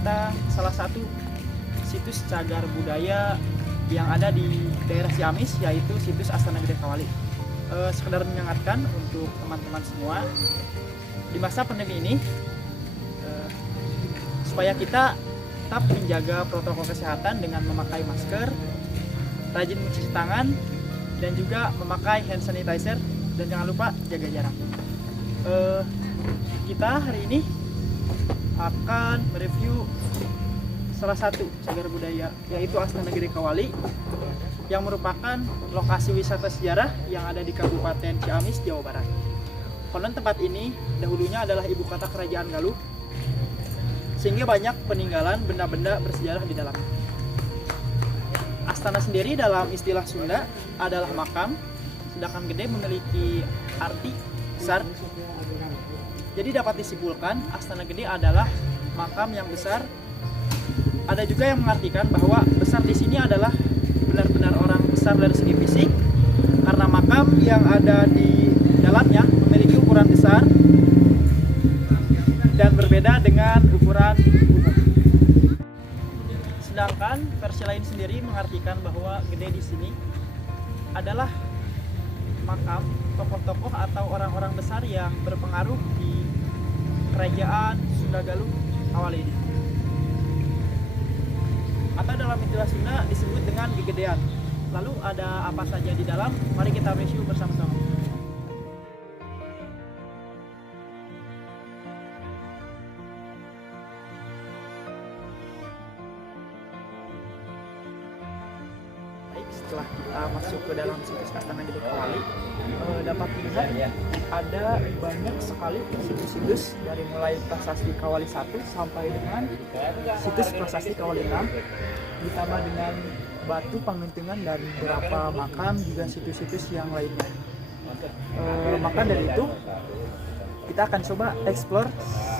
tentang salah satu situs cagar budaya yang ada di daerah Ciamis, yaitu situs Astana Gede Kawali. Sekedar mengingatkan untuk teman-teman semua di masa pandemi ini, supaya kita tetap menjaga protokol kesehatan dengan memakai masker, rajin mencuci tangan, dan juga memakai hand sanitizer, dan jangan lupa jaga jarak. Kita hari ini akan mereview salah satu cagar budaya, yaitu Astana Gede Kawali, yang merupakan lokasi wisata sejarah yang ada di Kabupaten Ciamis, Jawa Barat. Konon tempat ini dahulunya adalah ibu kota kerajaan Galuh, sehingga banyak peninggalan benda-benda bersejarah di dalamnya. Astana sendiri dalam istilah Sunda adalah makam, sedangkan gede memiliki arti besar. Jadi dapat disimpulkan Astana Gede adalah makam yang besar. Ada juga yang mengartikan bahwa besar di sini adalah benar-benar orang besar dari segi fisik, karena makam yang ada di dalamnya memiliki ukuran besar dan berbeda dengan ukuran umum. Sedangkan versi lain sendiri mengartikan bahwa gede di sini adalah makam tokoh-tokoh atau orang-orang besar yang berpengaruh di kerajaan Sunda Galuh awal ini, atau dalam istilah Sunda disebut dengan Gegedean. Lalu ada apa saja di dalam? Mari kita review bersama-sama. Setelah kita masuk ke dalam situs Astana Gede Kawali, dapat dilihat ada banyak sekali situs-situs dari mulai Prasasti Kawali 1 sampai dengan situs Prasasti Kawali 6, ditambah dengan batu pangentungan dan beberapa makam juga situs-situs yang lainnya. Maka dari itu kita akan coba explore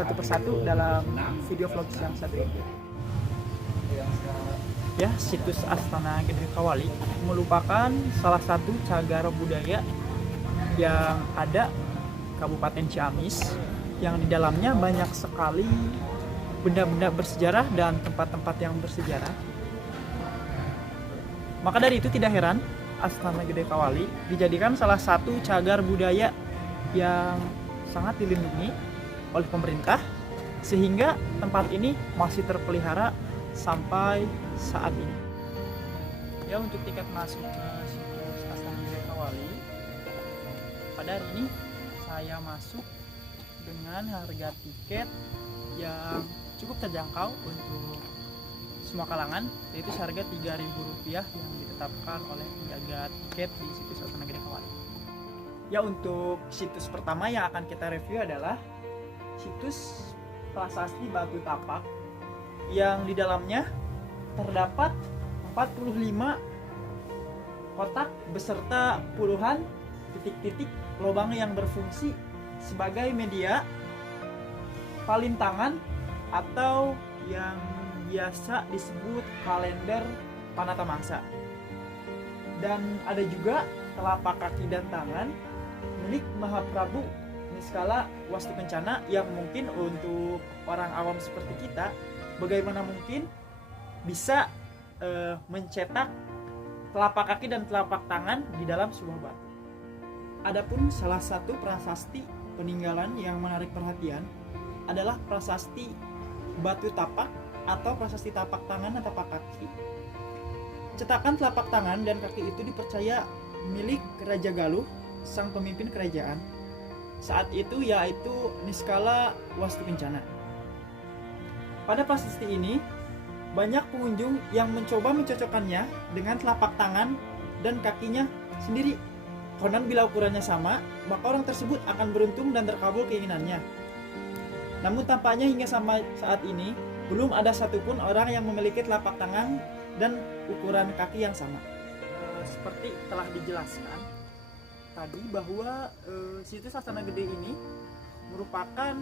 satu persatu dalam video vlog yang satu ini. Ya, situs Astana Gede Kawali merupakan salah satu cagar budaya yang ada Kabupaten Ciamis, yang di dalamnya banyak sekali benda-benda bersejarah dan tempat-tempat yang bersejarah. Maka dari itu tidak heran Astana Gede Kawali dijadikan salah satu cagar budaya yang sangat dilindungi oleh pemerintah, sehingga tempat ini masih terpelihara sampai saat ini. Ya, untuk tiket masuk ke situs Astana Gede Kawali, pada hari ini saya masuk dengan harga tiket yang cukup terjangkau untuk semua kalangan, yaitu seharga Rp3.000 yang ditetapkan oleh penjaga tiket di situs Astana Gede Kawali. Ya, untuk situs pertama yang akan kita review adalah situs Prasasti Batu Tapak, yang di dalamnya terdapat 45 kotak beserta puluhan titik-titik lubang yang berfungsi sebagai media palintangan atau yang biasa disebut kalender Panata Mangsa. Dan ada juga telapak kaki dan tangan milik Mahaprabu Niskala Wastukencana, yang mungkin untuk orang awam seperti kita, bagaimana mungkin bisa mencetak telapak kaki dan telapak tangan di dalam sebuah batu. Adapun salah satu prasasti peninggalan yang menarik perhatian adalah prasasti batu tapak atau prasasti tapak tangan atau tapak kaki. Cetakan telapak tangan dan kaki itu dipercaya milik Raja Galuh, sang pemimpin kerajaan saat itu, yaitu Niskala Wastukencana. Pada prasasti ini, banyak pengunjung yang mencoba mencocokkannya dengan telapak tangan dan kakinya sendiri. Konon bila ukurannya sama, maka orang tersebut akan beruntung dan terkabul keinginannya. Namun tampaknya hingga sampai saat ini, belum ada satupun orang yang memiliki telapak tangan dan ukuran kaki yang sama. Seperti telah dijelaskan tadi bahwa situs Astana Gede ini merupakan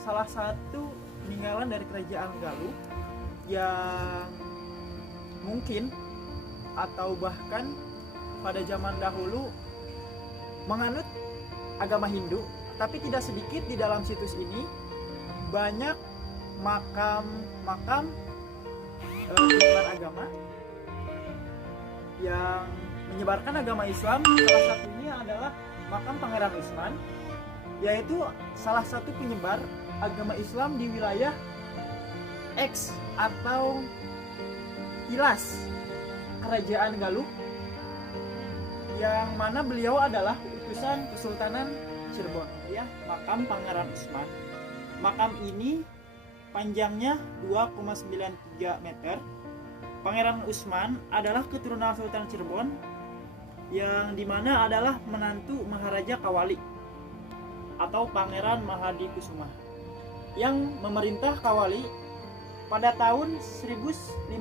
salah satu peninggalan dari kerajaan Galuh yang mungkin atau bahkan pada zaman dahulu menganut agama Hindu, tapi tidak sedikit di dalam situs ini banyak makam penyebar agama yang menyebarkan agama Islam. Salah satunya adalah makam Pangeran Usman, yaitu salah satu penyebar agama Islam di wilayah X atau Tilas, Kerajaan Galuh, yang mana beliau adalah utusan Kesultanan Cirebon, ya, makam Pangeran Usman. Makam ini panjangnya 2,93 meter. Pangeran Usman adalah keturunan Sultan Cirebon yang dimana adalah menantu Maharaja Kawali atau Pangeran Mahadikusuma yang memerintah Kawali pada tahun 1592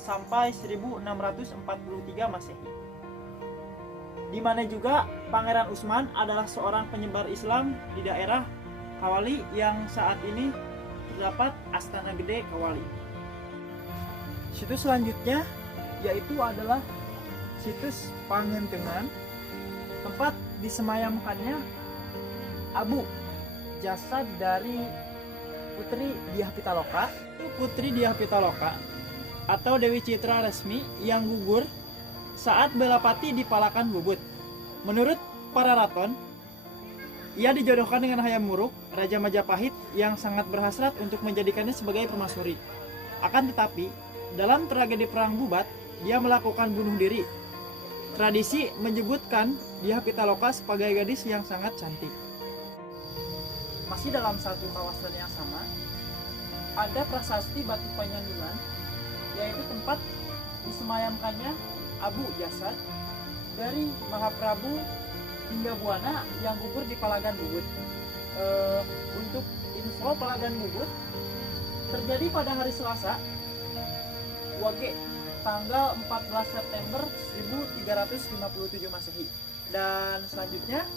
sampai 1643 Masehi. Di mana juga Pangeran Usman adalah seorang penyebar Islam di daerah Kawali yang saat ini terdapat Astana Gede Kawali. Situs selanjutnya yaitu adalah situs Pangentengan, tempat disemayamkannya abu jasad dari Putri Diah Pitaloka. Putri Diah Pitaloka atau Dewi Citra Resmi yang gugur saat Belapati dipalakan Bubut. Menurut para raton, ia dijodohkan dengan Hayam Wuruk, Raja Majapahit yang sangat berhasrat untuk menjadikannya sebagai permaisuri. Akan tetapi, dalam tragedi Perang Bubat, dia melakukan bunuh diri. Tradisi menyebutkan Diah Pitaloka sebagai gadis yang sangat cantik. Masih dalam satu kawasan yang sama, ada prasasti Batu Panyandungan, yaitu tempat disemayamkannya abu jasad dari Mahaprabu Hinggabuana yang gugur di Palagan Bubut. Untuk info, Palagan Bubut terjadi pada hari Selasa, Wage, tanggal 14 September 1357 Masehi. Dan selanjutnya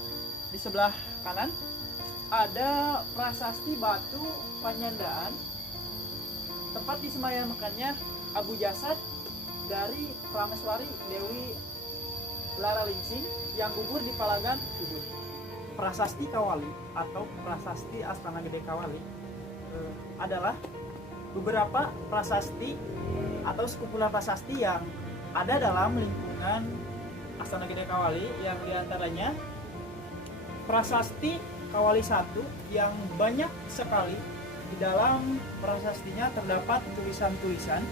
di sebelah kanan ada prasasti Batu Panyandaan, tempat disemayamkannya abu jasad dari Prameswari Dewi Laralingsing yang gugur di Palagan Bubut. Prasasti Kawali atau prasasti Astana Gede Kawali adalah beberapa prasasti atau sekumpulan prasasti yang ada dalam lingkungan Astana Gede Kawali, yang diantaranya prasasti Kawali 1 yang banyak sekali. Di dalam prasastinya terdapat tulisan-tulisan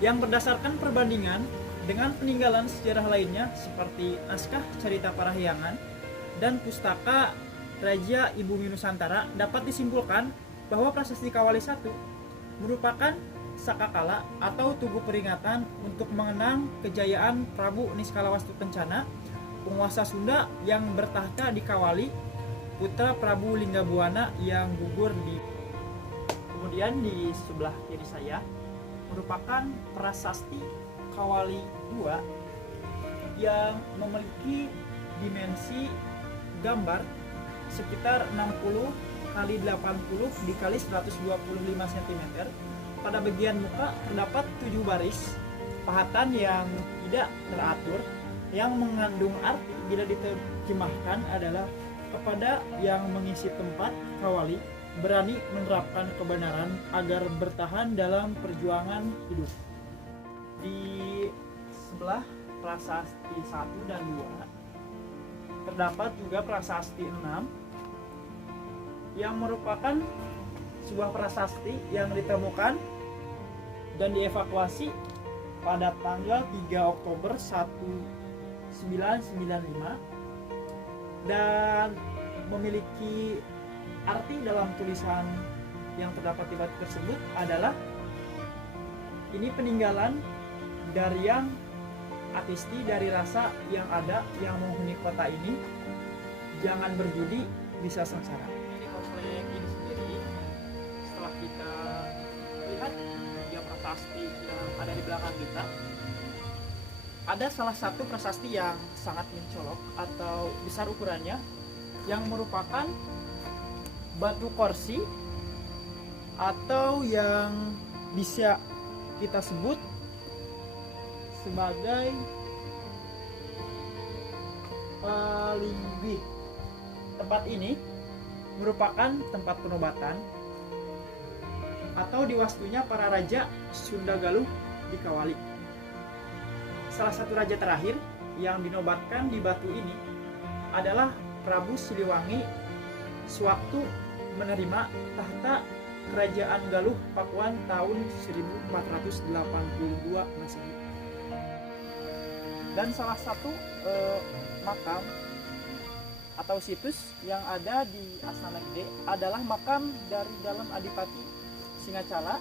yang berdasarkan perbandingan dengan peninggalan sejarah lainnya seperti naskah cerita parahyangan dan pustaka Raja Ibumi Nusantara. Dapat disimpulkan bahwa prasasti Kawali 1 merupakan sakakala atau tugu peringatan untuk mengenang kejayaan Prabu Niskalawastu Kencana, penguasa Sunda yang bertahta di Kawali, putra Prabu Linggabuana yang gugur di. Kemudian di sebelah kiri saya merupakan prasasti Kawali 2 yang memiliki dimensi gambar sekitar 60 kali 80 dikali 125 cm. Pada bagian muka terdapat 7 baris pahatan yang tidak teratur, yang mengandung arti bila diterjemahkan adalah kepada yang mengisi tempat Kawali berani menerapkan kebenaran agar bertahan dalam perjuangan hidup. Di sebelah prasasti 1 dan 2 terdapat juga prasasti 6 yang merupakan sebuah prasasti yang ditemukan dan dievakuasi pada tanggal 3 Oktober 1995 dan memiliki arti dalam tulisan yang terdapat di batu tersebut adalah ini peninggalan dari yang Atisti dari rasa yang ada yang menghuni kota ini, jangan berjudi bisa sengsara. Ini komplek ini sendiri, setelah kita lihat tiga prasasti yang ada di belakang kita, ada salah satu prasasti yang sangat mencolok atau besar ukurannya, yang merupakan batu korsi atau yang bisa kita sebut sebagai palingbih. Tempat ini merupakan tempat penobatan atau diwastunya para raja Sunda Galuh di Kawali. Salah satu raja terakhir yang dinobatkan di batu ini adalah Prabu Siliwangi sewaktu menerima tahta Kerajaan Galuh Pakuan tahun 1482 Masehi. Dan salah satu makam atau situs yang ada di Astana Gede adalah makam dari dalam Adipati Singacala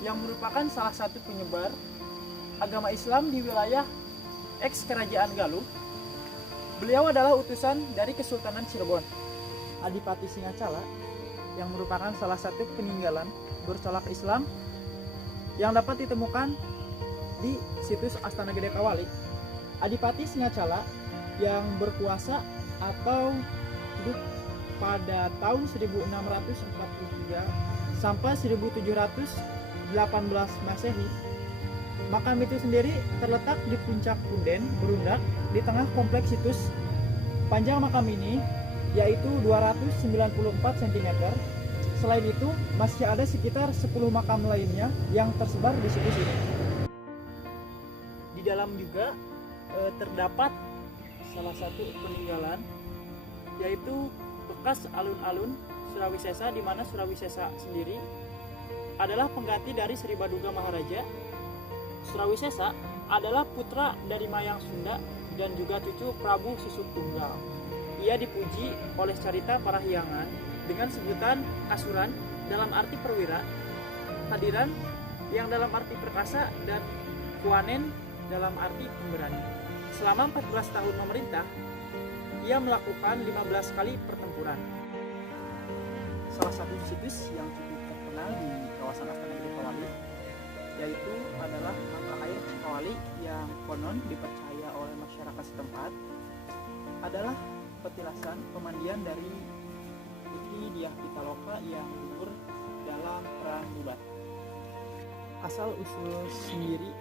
yang merupakan salah satu penyebar agama Islam di wilayah eks Kerajaan Galuh. Beliau adalah utusan dari Kesultanan Cirebon. Adipati Singacala yang merupakan salah satu peninggalan bercolak Islam yang dapat ditemukan di situs Astana Gede Kawali. Adipati Singacala yang berkuasa atau hidup pada tahun 1643 sampai 1718 Masehi. Makam itu sendiri terletak di puncak punden berundak di tengah kompleks situs. Panjang makam ini yaitu 294 cm. Selain itu, masih ada sekitar 10 makam lainnya yang tersebar di situs ini. Di dalam juga terdapat salah satu peninggalan yaitu bekas alun-alun Surawisesa, di mana Surawisesa sendiri adalah pengganti dari Sri Baduga Maharaja. Surawisesa adalah putra dari Mayang Sunda dan juga cucu Prabu Susuk Tunggal. Ia dipuji oleh carita para hiangan dengan sebutan Kasuran dalam arti perwira, Hadiran yang dalam arti perkasa, dan Kuanen dalam arti pemberani. Selama 14 tahun memerintah, ia melakukan 15 kali pertempuran. Salah satu situs yang cukup terkenal di kawasan Astana Gede Kawali yaitu adalah mata air Cikawali yang konon dipercaya oleh masyarakat setempat adalah petilasan pemandian dari Putri Diah Pitaloka yang gugur dalam perang Bubat. Asal usul sendiri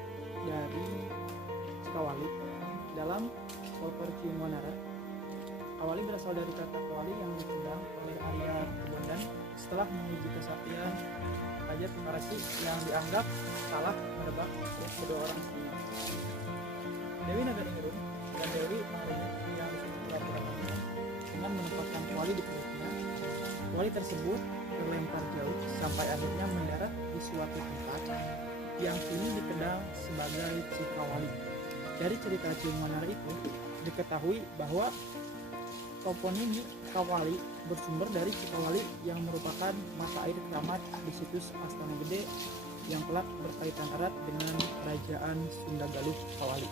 dari Cikawali dalam folklore Ciumonara, Kawali berasal dari kata Kawali yang ditendang oleh Arya Kebondan setelah menguji kesaktian Raja Tumaraci yang dianggap salah merebak kedua orang istrinya. Dewi Nagaringgerung dan Dewi Maharini yang disebut pura-pura dengan menempatkan Kawali di perutnya. Kawali tersebut terlempar jauh sampai akhirnya mendarat di suatu tempat yang kini dikenal sebagai Cikawali. Dari cerita Ciumonara itu diketahui bahwa toponimi Kawali bersumber dari Cikawali yang merupakan mata air keramat di situs Astana Gede yang kelak berkaitan erat dengan Kerajaan Sunda Galuh Kawali.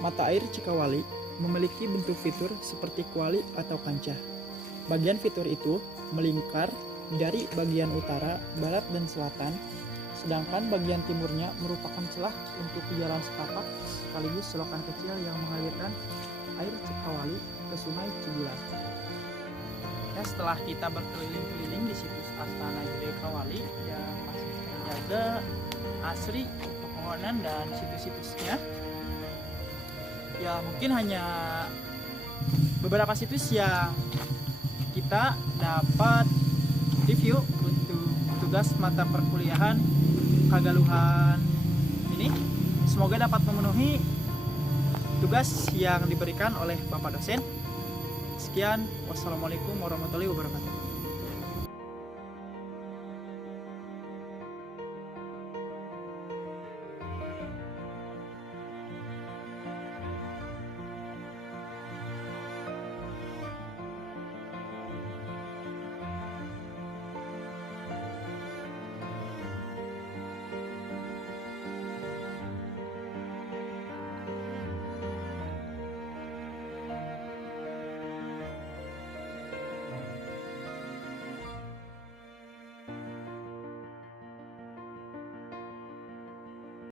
Mata air Cikawali memiliki bentuk fitur seperti kuali atau kancah. Bagian fitur itu melingkar dari bagian utara, barat, dan selatan, sedangkan bagian timurnya merupakan celah untuk jalan setapak sekaligus selokan kecil yang mengalirkan air Cikawali ke Sungai Cibulan. Ya, setelah kita berkeliling-keliling di situs Astana Gede Kawali yang masih terjaga asri pepohonan dan situs-situsnya, ya mungkin hanya beberapa situs yang kita dapat review untuk tugas mata perkuliahan Kagaluhan ini. Semoga dapat memenuhi tugas yang diberikan oleh Bapak dosen. Sekian, wassalamualaikum warahmatullahi wabarakatuh.